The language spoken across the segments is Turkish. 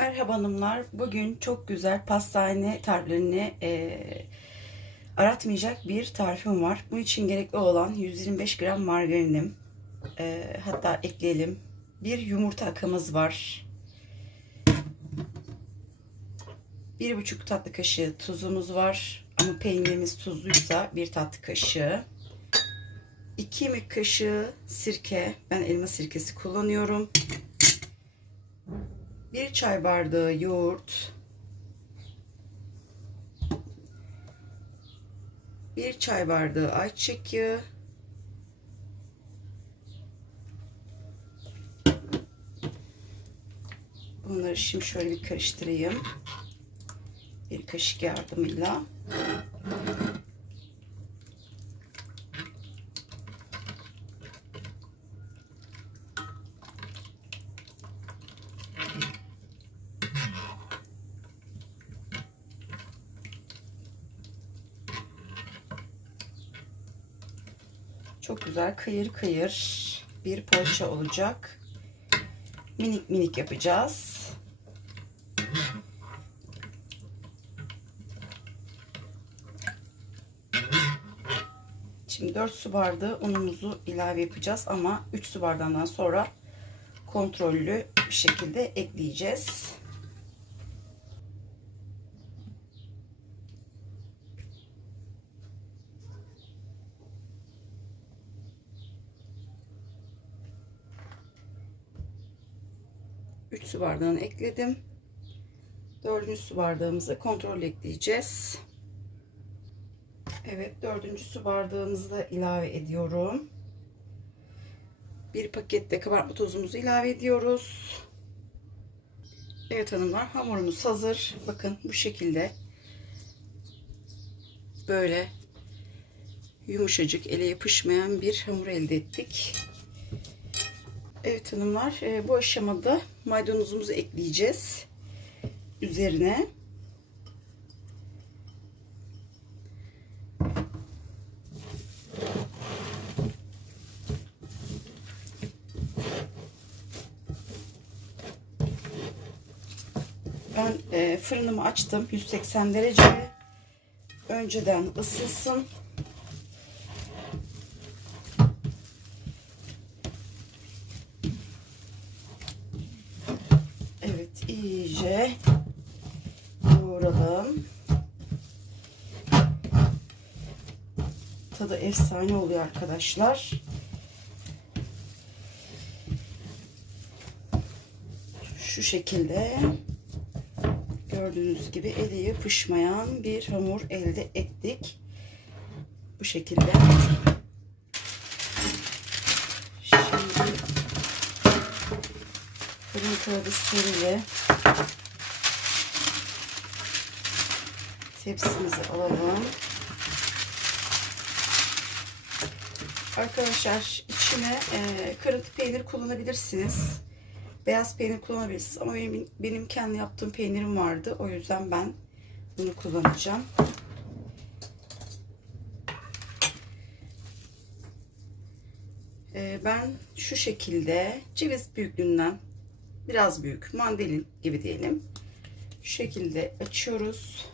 Merhaba hanımlar. Bugün çok güzel pastane tariflerini e, aratmayacak bir tarifim var. Bunun için gerekli olan 125 gram margarinim. E, hatta ekleyelim. Bir yumurta akımız var. Bir buçuk tatlı kaşığı tuzumuz var. Ama peynirimiz tuzluysa bir tatlı kaşığı. 2 yemek kaşığı sirke. Ben elma sirkesi kullanıyorum. 1 çay bardağı yoğurt. 1 çay bardağı ayçiçek yağı. Bunları şimdi şöyle bir karıştırayım. Bir kaşık yardımıyla. Çok güzel kıyır kıyır bir poğaça olacak. Minik minik yapacağız. Şimdi 4 su bardağı unumuzu ilave yapacağız ama 3 su bardağından sonra kontrollü bir şekilde ekleyeceğiz. Üç su bardağını ekledim. Dördüncü su bardağımızı kontrol ekleyeceğiz. Evet dördüncü su bardağımızı da ilave ediyorum. Bir pakette kabartma tozumuzu ilave ediyoruz. Evet hanımlar hamurumuz hazır. Bakın bu şekilde böyle yumuşacık ele yapışmayan bir hamur elde ettik. Evet hanımlar e, bu aşamada maydanozumuzu ekleyeceğiz. Üzerine Ben e, fırınımı açtım 180 derece. Önceden ısınsın. Efsane oluyor arkadaşlar. Şu şekilde gördüğünüz gibi eli yapışmayan bir hamur elde ettik. Bu şekilde. Şimdi fırın tepsimizi alalım. Arkadaşlar içine e, kırıntı peynir kullanabilirsiniz beyaz peynir kullanabilirsiniz ama benim, benim kendi yaptığım peynirim vardı. O yüzden ben bunu kullanacağım. Ee, ben şu şekilde ceviz büyüklüğünden biraz büyük mandalin gibi diyelim. Şu şekilde açıyoruz.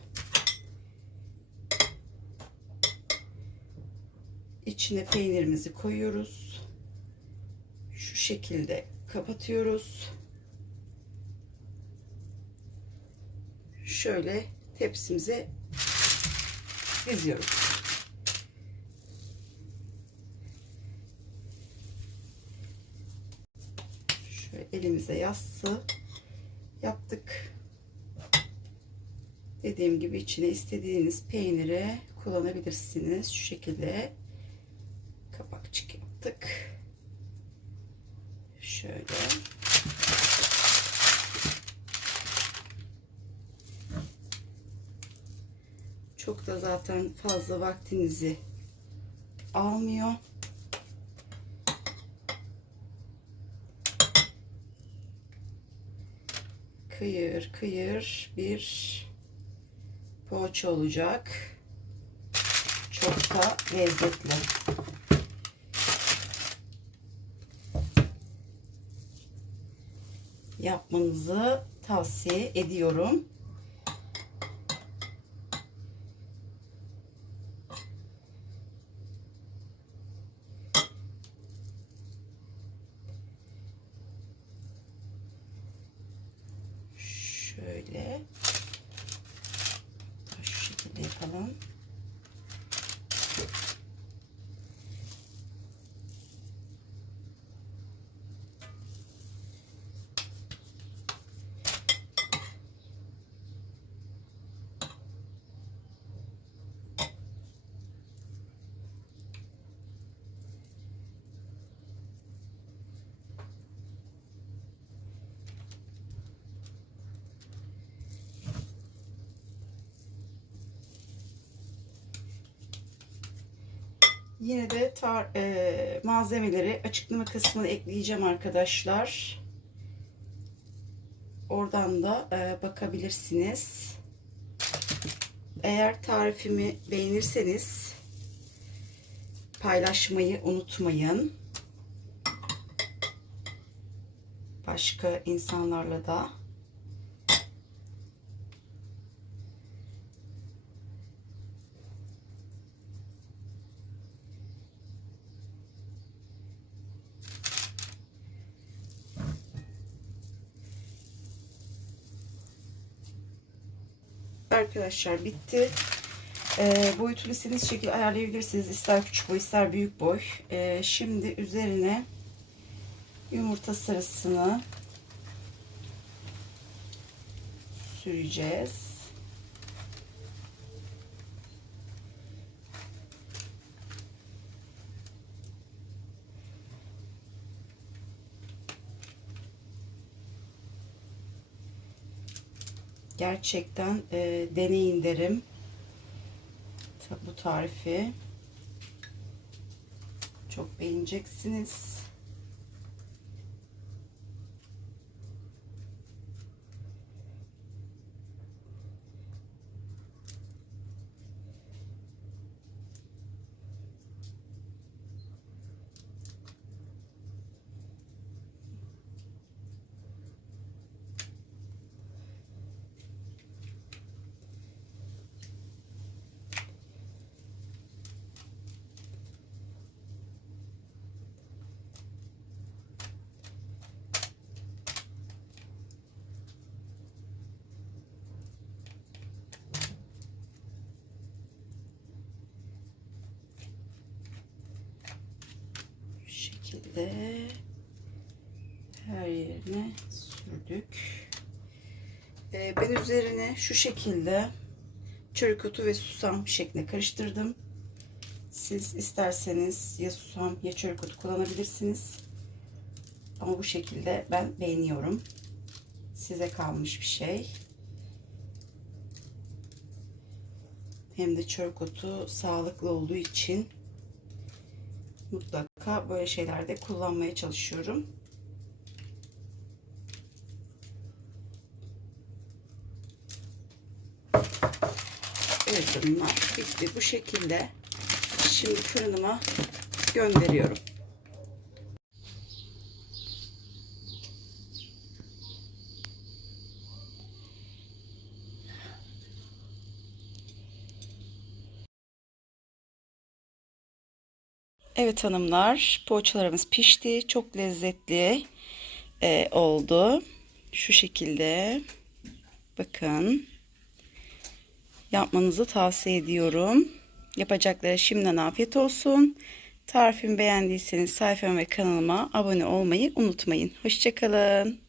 İçine peynirimizi koyuyoruz. Şu şekilde kapatıyoruz. Şöyle tepsimize diziyoruz. Şöyle elimize yassı yaptık. Dediğim gibi içine istediğiniz peyniri kullanabilirsiniz. Şu şekilde kapakçık yaptık. Şöyle. Çok da zaten fazla vaktinizi almıyor. Kıyır kıyır bir poğaça olacak. Çok da lezzetli. Yapmanızı tavsiye ediyorum. Şöyle şu şekilde yapalım. Yine de tar e, malzemeleri açıklama kısmına ekleyeceğim arkadaşlar. Oradan da e, bakabilirsiniz. Eğer tarifimi beğenirseniz paylaşmayı unutmayın. Başka insanlarla da Arkadaşlar bitti. E, boyutunu istediğiniz şekilde ayarlayabilirsiniz. İster küçük boy ister büyük boy. E, şimdi üzerine yumurta sarısını süreceğiz. Gerçekten e, deneyin derim. Bu tarifi çok beğeneceksiniz. Şu şekilde her yerine sürdük. Ee, ben üzerine şu şekilde çörek otu ve susam şeklinde karıştırdım. Siz isterseniz ya susam ya çörek otu kullanabilirsiniz. Ama bu şekilde ben beğeniyorum. Size kalmış bir şey. Hem de çörek otu sağlıklı olduğu için mutlaka böyle şeylerde kullanmaya çalışıyorum. Evet bunlar bitti bu şekilde. Şimdi fırınıma gönderiyorum. Evet hanımlar poğaçalarımız pişti. Çok lezzetli e, oldu. Şu şekilde bakın yapmanızı tavsiye ediyorum. Yapacaklara şimdiden afiyet olsun. Tarifimi beğendiyseniz sayfama ve kanalıma abone olmayı unutmayın. Hoşçakalın.